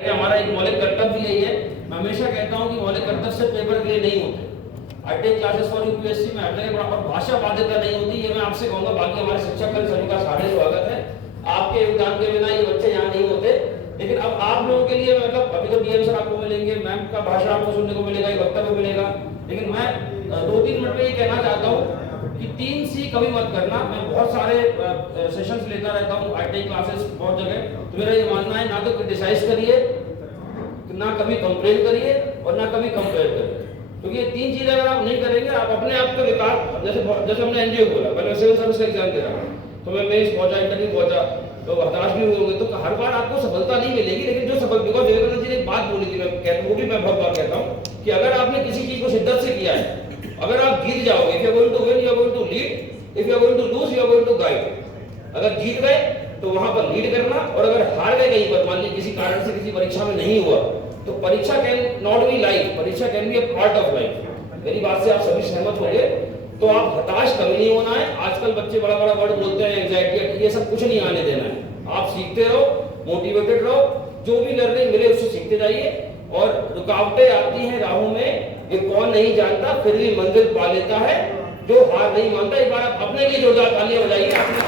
हमारा एक मौलिक कर्तव्य यही है। मैं हमेशा कहता हूं कि मौलिक कर्तव्य सिर्फ पेपर के लिए नहीं होते। I take classes for UPSC में हटने के और भाषा बाध्यता नहीं होती, ये मैं आपसे कहूंगा। बाकी हमारे शिक्षक सभी का सारे स्वागत है। आपके योगदान के बिना ये बच्चे यहाँ नहीं होते। लेकिन अब आप लोगों के लिए मतलब अभी तो डीएम सर आपको मिलेंगे, मैम का भाषण आपको सुनने को मिलेगा, एक वक्तव्य मिलेगा। लेकिन मैं 2-3 मिनट में ये कहना चाहता हूँ कि 3C कभी मत करना। मैं बहुत सारे सेशंस लेता रहता हूँ, आई टेक क्लासेस बहुत जगह। तो मेरा ये मानना है, ना तो क्रिटिसाइज करिए, ना कभी कंप्लेन करिए और ना कभी कंपेयर करिए। क्योंकि ये 3 चीजें अगर आप नहीं करेंगे, आप अपने आप का विकास, जैसे हमने एनजीओ बोला, पहले सिविल सर्विस का एग्जाम दे रहा तो मैं मेंस पहुंचा, इंटरव्यू पहुंचा, तो हताश भी होंगे। तो हर बार आपको सफलता नहीं मिलेगी, लेकिन जो सफल, बिकॉज विवेकानंद जी ने एक बात बोली थी, मैं कहता हूँ, मैं बहुत बार कहता हूँ कि अगर आपने किसी चीज को शिद्दत से किया है, अगर आप जीत जाओगे, if you are going to win you are going to lead, if you are going to lose you are going to guide. अगर जीत गए तो वहां पर लीड करना, और अगर हार गए कहीं पर, मान लीजिए किसी कारण से किसी परीक्षा में नहीं हुआ, तो परीक्षा कैन नॉट बी लाइफ, परीक्षा can be a part of life. मेरी बात से आप सभी सहमत होंगे। तो आप हताश कभी नहीं होना है। आजकल बच्चे बड़ा बड़ा वर्ड बोलते हैं, एंजाइटी, ये सब कुछ नहीं आने देना है। आप सीखते रहो, मोटिवेटेड रहो, जो भी लर्निंग मिले उससे सीखते जाइए। और रुकावटें आती हैं राहों में, ये कौन नहीं जानता, फिर भी मंजिल पा लेता है जो हार नहीं मानता। एक बार आप अपने लिए जोरदार तालियां बजाइए। आपने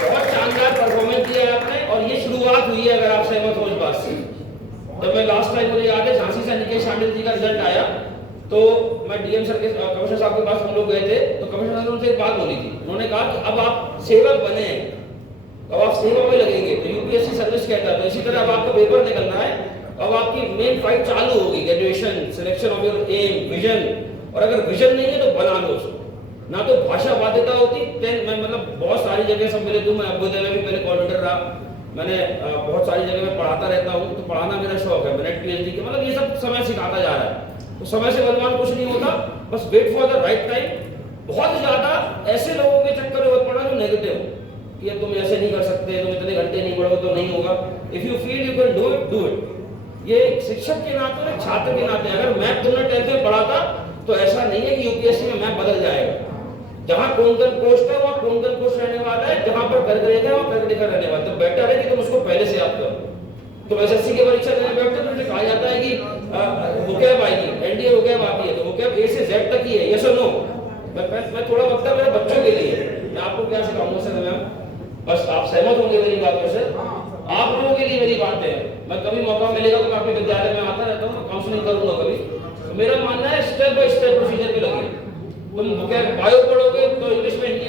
बहुत शानदार परफॉर्मेंस दिया है आपने, और ये शुरुआत हुई है, अगर आप सहमत हो इस बात से। जब मैं लास्ट टाइम, मुझे याद है, झांसी से निकेश शांडिल जी का रिजल्ट आया, तो मैं डीएम सर के, कमिश्नर साहब के पास हम लोग गए थे। तो कमिश्नर साहब ने उनसे एक बात बोली थी। उन्होंने कहा कि अब आप सेवक बने, अब आप सेवा में लगेंगे। तो यूपीएससी सर्विस कहता है, तो इसी तरह अब आपका पेपर निकलना है। अब आपकी मेन फाइट चालू होगी, graduation, selection of your aim, vision. और अगर विजन नहीं है तो बना लो उसको। ना तो भाषा बाध्यता होती, मैं मतलब बहुत सारी जगह सब मिले, मैं अभ्युदय में भी पहले कोऑर्डिनेटर रहा, मैंने बहुत सारी जगह में पढ़ाता रहता हूँ। तो पढ़ाना मेरा शौक है, मैंने पीएचडी के, मतलब ये सब समय सिखाता जा रहा है। तो समय से बलवान कुछ नहीं होता, बस wait for the right time. बहुत ज्यादा ऐसे लोगों के चक्कर में पड़ना जो नेगेटिव हो कि तुम ऐसे नहीं कर सकते, तुम इतने घंटे नहीं पढ़ोगे तो नहीं होगा। If you feel you can do it, do it. ये शिक्षक के नाते और छात्र के नाते, अगर मैथ तुमने 10th में पढ़ा था, तो ऐसा नहीं है कि यूपीएससी में मैथ बदल जाएगा। जहां कोंकण कोस्ट है वहां कोंकण कोस्ट रहने वाला है, जहां पर कर्करेख है वहां कर्करेख रहने वाला है। तो बेटर है कि तुम उसको पहले से याद करो। तो एसएससी की परीक्षा देने बैठते तो मुझे कहा जाता है कि वोकैब आएगी, एनडीए वोकैब आती है, तो वोकैब ए से जेड तक ही है, यस और नो। मैं थोड़ा वक्त है मेरे बच्चों के लिए, मैं आपको क्या सिखाऊंगा सर मैम, बस आप सहमत होंगे मेरी बातों से। आप लोगों के लिए मेरी बात है। मैं कभी मौका मिलेगा तो मैं आपके विद्यालय में आता रहता हूँ, काउंसलिंग करूंगा कभी। तो मेरा मानना है स्टेप बाय स्टेप प्रोसीजर पे लगे। तुम वोकैब बायो पढ़ोगे तो इंग्लिश में हिंदी